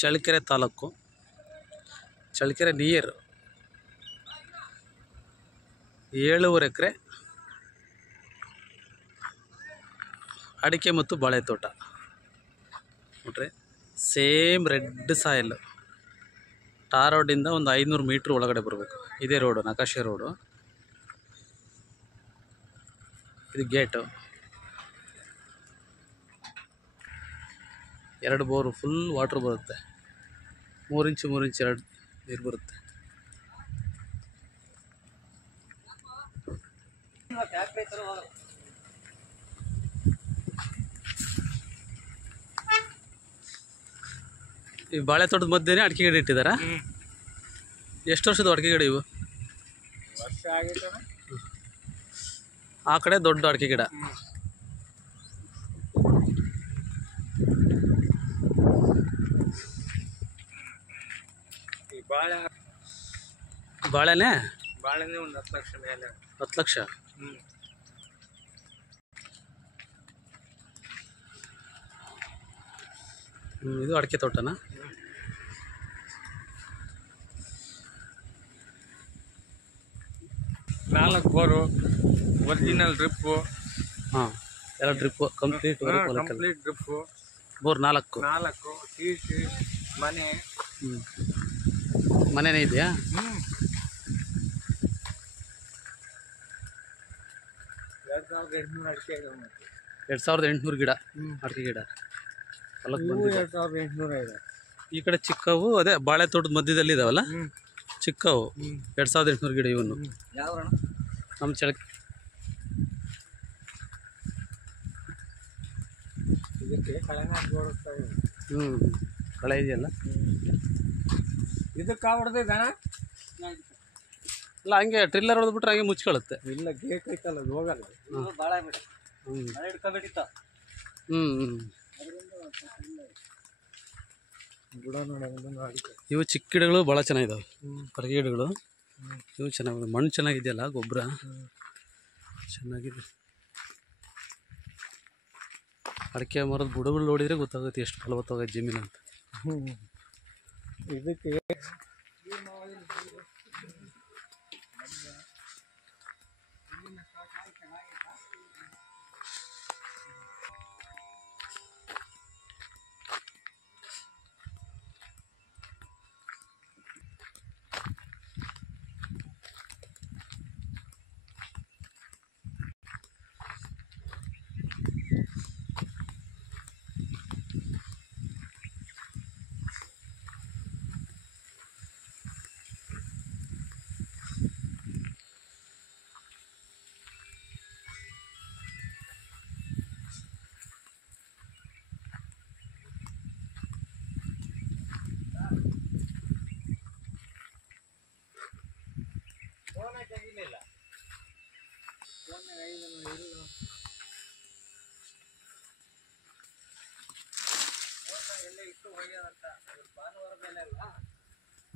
Challakere taluk, Challakere near 7 ಎಕರೆ ಅಡಿಕೆ ಮತ್ತು ಬಾಳೆ ತೋಟ ನೋಡ್ರಿ. Same red soil. ಟಾರ್ ರೋಡಿಂದ ಒಂದು 500 ಮೀಟ್ರ್ ಒಳಗಡೆ ಬರಬೇಕು. ಇದೇ ರೋಡು, ನಕಾಶೆ ರೋಡು. ಇದು ಗೇಟು. 2 ಬೋರು ಫುಲ್ ವಾಟ್ರ್ ಬರುತ್ತೆ. 3 ಇಂಚು 3 ಇಂಚು 2 ನೀರು ಬರುತ್ತೆ. ಈ ಬಾಳೆ ತೋಟದ ಮಧ್ಯೆ ಅಡಿಕೆ ಗಿಡ ಇಟ್ಟಿದ್ದಾರಾ? ಎಷ್ಟು ವರ್ಷದ ಅಡಿಕೆ ಗಿಡ ಇವು? ವರ್ಷ ಆಗಿತ್ತು. ಆ ಕಡೆ ದೊಡ್ಡ ಅಡಿಕೆ ಗಿಡ. ಬಾಳೆನೇ ಒಂದು 10 ಲಕ್ಷ ಮೇಲೆ. 10 ಲಕ್ಷ. ಇದು ಅಡಿಕೆ ತೋಟನಾ? ನಾಲ್ಕು ಬೋರು, ಒರಿಜಿನಲ್ ಡ್ರಿಪ್ಪು. ಹಾಂ, ಎಲ್ಲ drip complete drip. Bore 4 T ಮನೆ. ಮನೆನೇ ಇದೆಯಾ? 2800 ಅಡಿಕೆ ಇದೆ. 2800 ಗಿಡ ಅಡಿಕೆ ಗಿಡ. 2800 ಇದೆ. ಈ ಕಡೆ ಚಿಕ್ಕವು ಅದೇ ಬಾಳೆ ತೋಟದ ಮಧ್ಯದಲ್ಲಿ ಇದಾವಲ್ಲ, ಚಿಕ್ಕವು 2800 ಗಿಡ. ಇವನ್ನು ನಮ್ಮ ಇದಕ್ಕೆ ಕಳೆ ಇದೆಯಲ್ಲ, ಇದಕ್ಕೆ ಹೊಡೆದಿದ್ದಾನ? ಅಲ್ಲ, ಹಂಗೆ ಟ್ರಿಲ್ಲರ್ ಹೊಡೆದ್ಬಿಟ್ರೆ ಹಂಗೆ ಮುಚ್ಕೊಳ್ಳುತ್ತೆ. ಇಲ್ಲ, ಗೇಟ್ ಐತಲ್ಲ, ಅದು ಹೋಗಲ್ಲ. ಭಾಳ ಹಿಡ್ಕೊಬಿಟ್ಟಿತ್ತ. ಗಿಡ ನೋಡಿ. ಇವು ಚಿಕ್ಕ ಗಿಡಗಳು ಭಾಳ ಚೆನ್ನಾಗಿದ್ದಾವೆ. ಅಡಿಕೆ ಗಿಡಗಳು ಇವು ಚೆನ್ನಾಗಿದೆ. ಮಣ್ಣು ಚೆನ್ನಾಗಿದೆಯಲ್ಲ, ಗೊಬ್ಬರ ಚೆನ್ನಾಗಿದೆ. ಅಡಿಕೆ ಮರದ ಬುಡಗಳು ನೋಡಿದರೆ ಗೊತ್ತಾಗುತ್ತೆ ಎಷ್ಟು ಫಲವತ್ತವಾದ ಜಮೀನು ಅಂತ. ಇದಕ್ಕೆ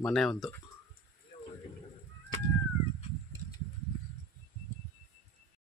ಮನೆ ಒಂದು